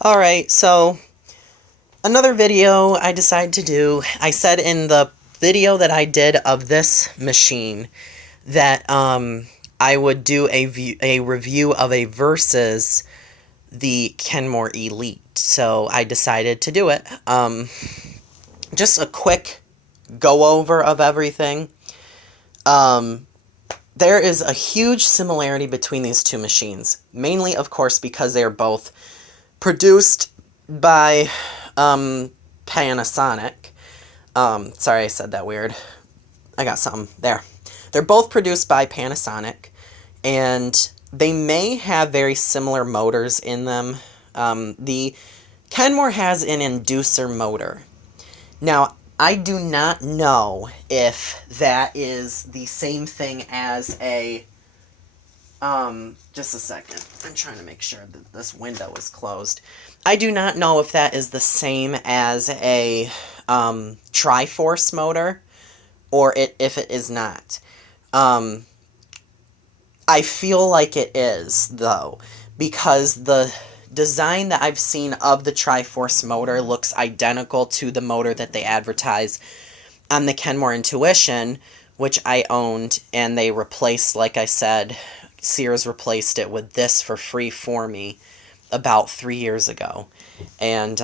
Alright, so another video I decided to do. I said in the video that I did of this machine that I would do a review of a versus the Kenmore Elite. So I decided to do it. Just a quick go over of everything. There is a huge similarity between these two machines. Mainly, of course, because they are both produced by Panasonic. Sorry I said that weird. I got something there. They're both produced by Panasonic, and they may have very similar motors in them. The Kenmore has an inducer motor. Now, I do not know if that is the same thing as a... just a second. I'm trying to make sure that this window is closed. I do not know if that is the same as a Triforce motor, or if it is not. I feel like it is, though, because the design that I've seen of the Triforce motor looks identical to the motor that they advertise on the Kenmore Intuition, which I owned, and they replaced, like I said, Sears replaced it with this for free for me about 3 years ago. And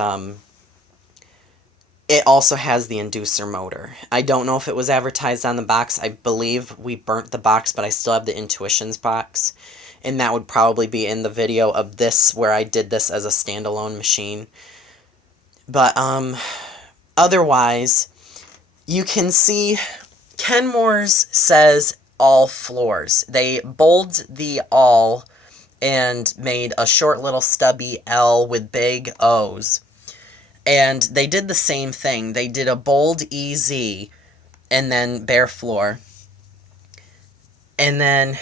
it also has the inducer motor. I don't know if it was advertised on the box. I believe we burnt the box, but I still have the Intuitions box. And that would probably be in the video of this, where I did this as a standalone machine. But otherwise, you can see Kenmore's says all floors. They bold the all and made a short little stubby L with big O's. And they did the same thing. They did a bold EZ and then bare floor. And then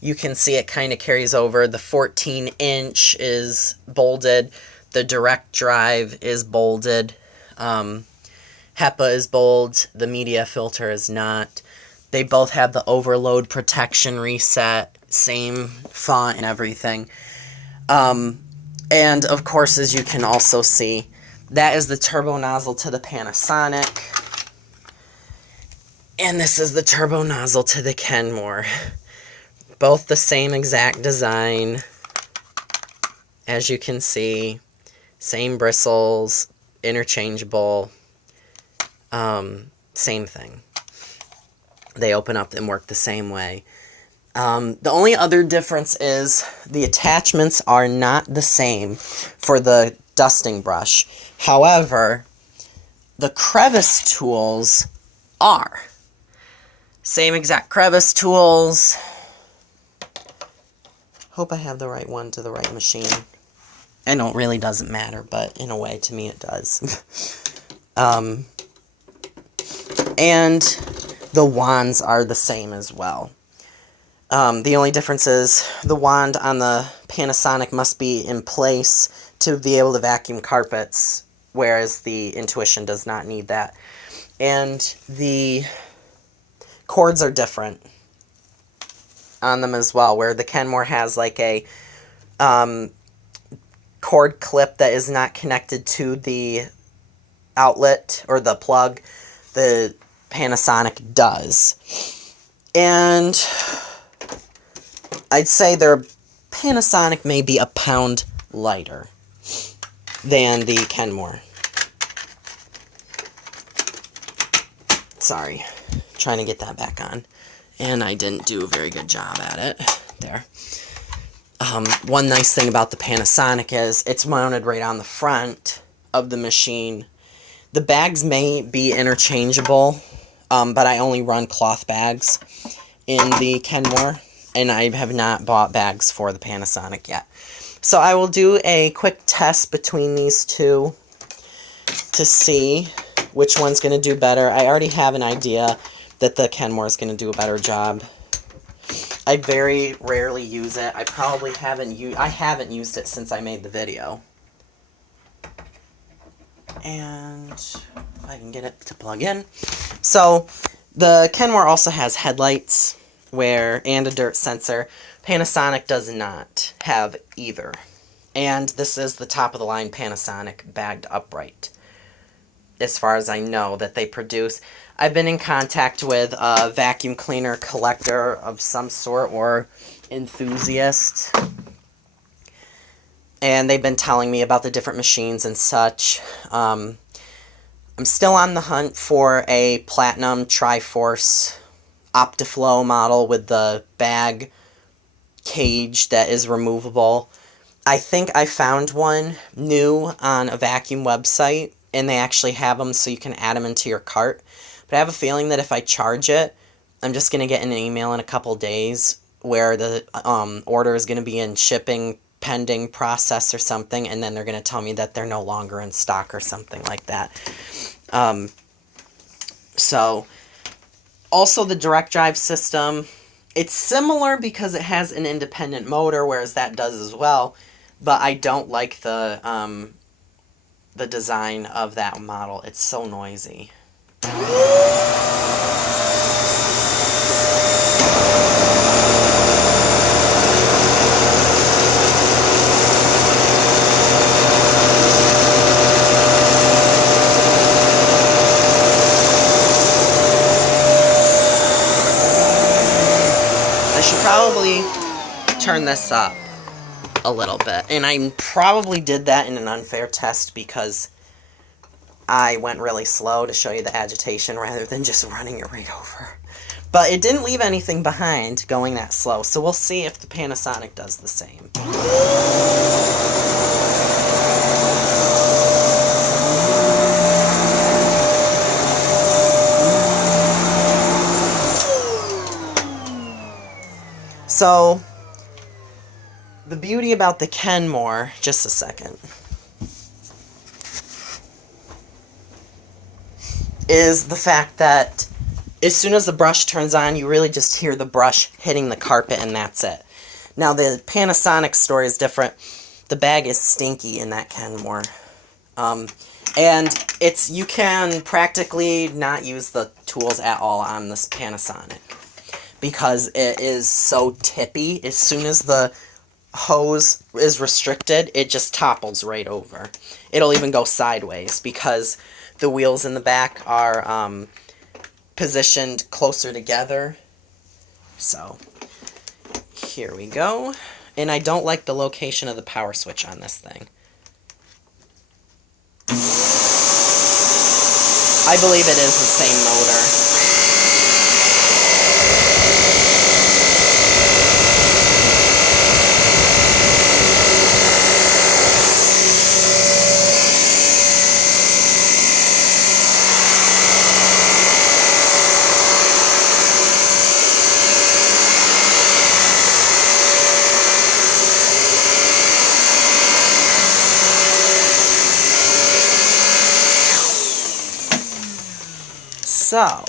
you can see it kind of carries over. The 14-inch is bolded. The direct drive is bolded. HEPA is bold. The media filter is not. They both have the overload protection reset. Same font and everything. And, of course, as you can also see, that is the turbo nozzle to the Panasonic. And this is the turbo nozzle to the Kenmore. Both the same exact design. As you can see, same bristles, interchangeable. Same thing. They open up and work the same way. The only other difference is the attachments are not the same for the dusting brush. However, the crevice tools are. Same exact crevice tools. Hope I have the right one to the right machine. I know it really doesn't matter, but in a way, to me, it does. And the wands are the same as well. The only difference is the wand on the Panasonic must be in place to be able to vacuum carpets, whereas the Intuition does not need that. And the cords are different on them as well, where the Kenmore has like a cord clip that is not connected to the outlet or the plug. The Panasonic does. And I'd say their Panasonic may be a pound lighter than the Kenmore. Sorry, trying to get that back on. And I didn't do a very good job at it. There. One nice thing about the Panasonic is it's mounted right on the front of the machine. The bags may be interchangeable, but I only run cloth bags in the Kenmore, and I have not bought bags for the Panasonic yet. So I will do a quick test between these two to see which one's going to do better. I already have an idea that the Kenmore is going to do a better job. I very rarely use it. I probably haven't used it since I made the video. And if I can get it to plug in. So the Kenmore also has headlights and a dirt sensor. Panasonic does not have either. And this is the top of the line Panasonic bagged upright, as far as I know, that they produce. I've been in contact with a vacuum cleaner collector of some sort, or enthusiast, and they've been telling me about the different machines and such. I'm still on the hunt for a Platinum Triforce Optiflow model with the bag cage that is removable. I think I found one new on a vacuum website, and they actually have them so you can add them into your cart. But I have a feeling that if I charge it, I'm just going to get an email in a couple days where the order is going to be in shipping pending process or something, and then they're going to tell me that they're no longer in stock or something like that. So, also the direct drive system, it's similar because it has an independent motor, whereas that does as well, but I don't like the design of that model. It's so noisy. I should probably turn this up a little bit. And I probably did that in an unfair test because I went really slow to show you the agitation rather than just running it right over. But it didn't leave anything behind going that slow, so we'll see if the Panasonic does the same. So, the beauty about the Kenmore, just a second, is the fact that as soon as the brush turns on, you really just hear the brush hitting the carpet and that's it. Now, the Panasonic story is different. The bag is stinky in that Kenmore. And you can practically not use the tools at all on this Panasonic because it is so tippy. As soon as the hose is restricted, it just topples right over. It'll even go sideways because the wheels in the back are positioned closer together. So, here we go. And I don't like the location of the power switch on this thing. I believe it is the same motor. So,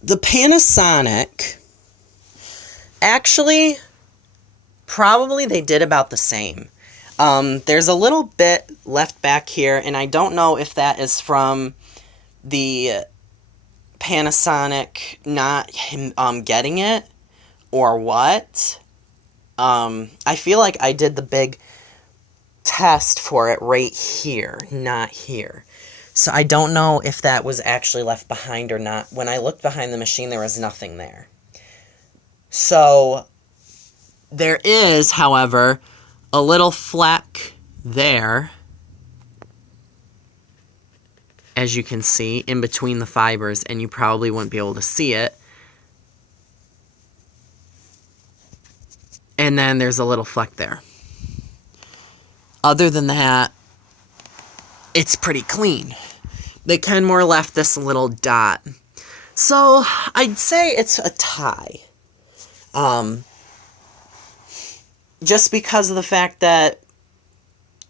the Panasonic, actually, probably they did about the same. There's a little bit left back here, and I don't know if that is from the Panasonic not getting it or what. I feel like I did the big test for it right here, not here. So I don't know if that was actually left behind or not. When I looked behind the machine, there was nothing there. So there is, however, a little fleck there, as you can see, in between the fibers, and you probably wouldn't be able to see it. And then there's a little fleck there. Other than that, it's pretty clean. The Kenmore left this little dot. So, I'd say it's a tie. Just because of the fact that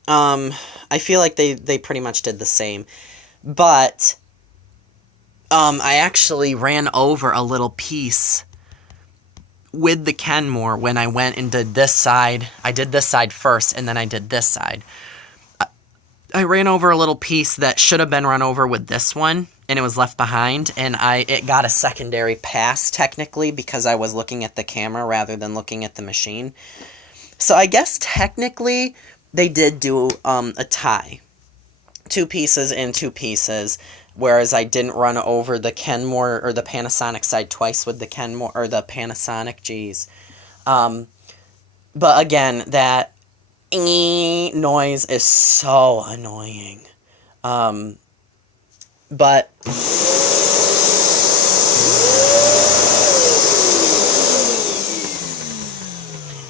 I feel like they pretty much did the same. But I actually ran over a little piece with the Kenmore when I went and did this side. I did this side first, and then I did this side. I ran over a little piece that should have been run over with this one, and it was left behind, and it got a secondary pass, technically, because I was looking at the camera rather than looking at the machine. So I guess technically they did do a tie. 2 pieces and 2 pieces, whereas I didn't run over the Kenmore or the Panasonic side twice with the Kenmore or the Panasonic, geez. But again, that noise is so annoying. But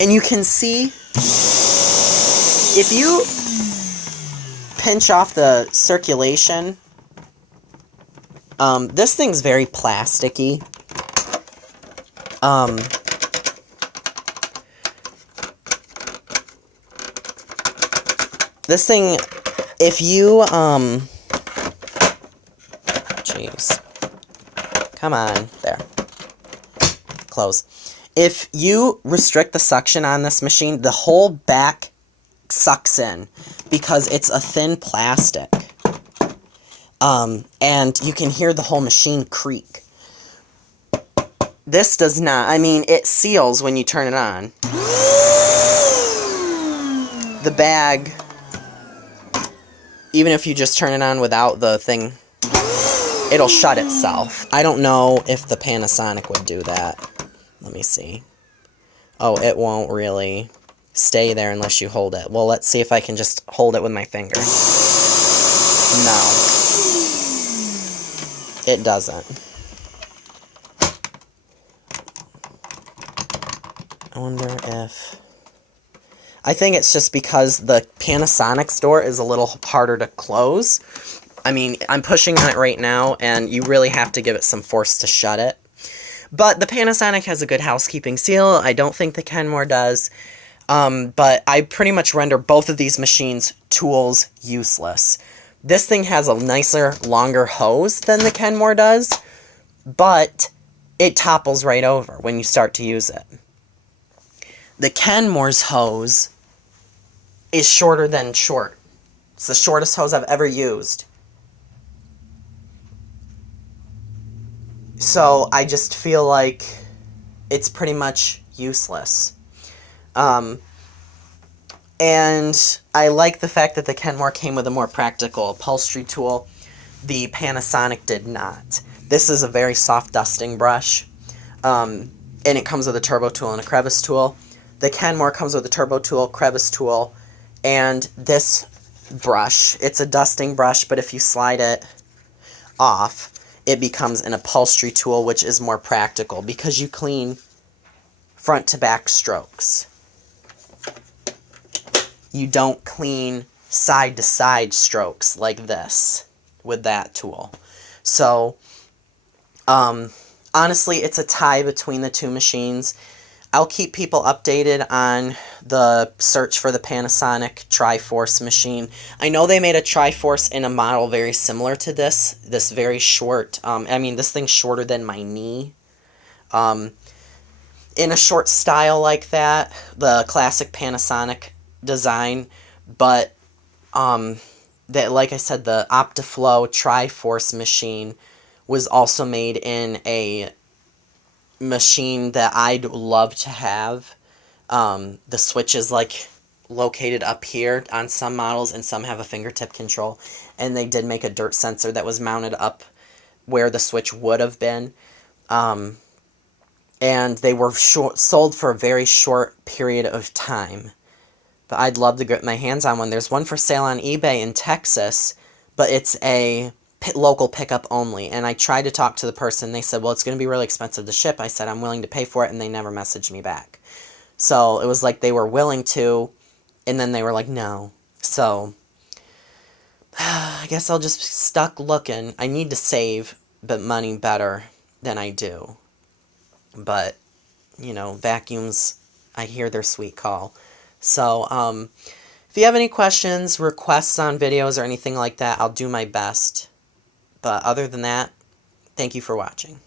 and you can see if you pinch off the circulation, this thing's very plasticky. This thing, if you, jeez, come on, there, close. If you restrict the suction on this machine, the whole back sucks in because it's a thin plastic. And you can hear the whole machine creak. This does not. I mean, it seals when you turn it on. The bag, even if you just turn it on without the thing, it'll shut itself. I don't know if the Panasonic would do that. Let me see. Oh, it won't really stay there unless you hold it. Well, let's see if I can just hold it with my finger. No. It doesn't. I wonder if... I think it's just because the Panasonic door is a little harder to close. I mean, I'm pushing on it right now, and you really have to give it some force to shut it. But the Panasonic has a good housekeeping seal. I don't think the Kenmore does. But I pretty much render both of these machines' tools useless. This thing has a nicer, longer hose than the Kenmore does, but it topples right over when you start to use it. The Kenmore's hose is shorter than short. It's the shortest hose I've ever used. So I just feel like it's pretty much useless. And I like the fact that the Kenmore came with a more practical upholstery tool. The Panasonic did not. This is a very soft dusting brush. And it comes with a turbo tool and a crevice tool. The Kenmore comes with a turbo tool, crevice tool, and this brush. It's a dusting brush, but if you slide it off, it becomes an upholstery tool, which is more practical because you clean front to back strokes. You don't clean side to side strokes like this with that tool. So, honestly, it's a tie between the two machines. I'll keep people updated on the search for the Panasonic Triforce machine. I know they made a Triforce in a model very similar to this very short, I mean, this thing's shorter than my knee. In a short style like that, the classic Panasonic design, but, that, like I said, the Optiflow Triforce machine was also made in a machine that I'd love to have. The switch is like located up here on some models, and some have a fingertip control, and they did make a dirt sensor that was mounted up where the switch would have been, and they were sold for a very short period of time, but I'd love to get my hands on one. There's one for sale on eBay in Texas, but it's a local pickup only, and I tried to talk to the person. They said, well, it's going to be really expensive to ship. I said, I'm willing to pay for it, and they never messaged me back. So it was like they were willing to, and then they were like, no. So I guess I'll just stuck looking. I need to save but money better than I do. But, you know, vacuums, I hear their sweet call. So, if you have any questions, requests on videos, or anything like that, I'll do my best. But other than that, thank you for watching.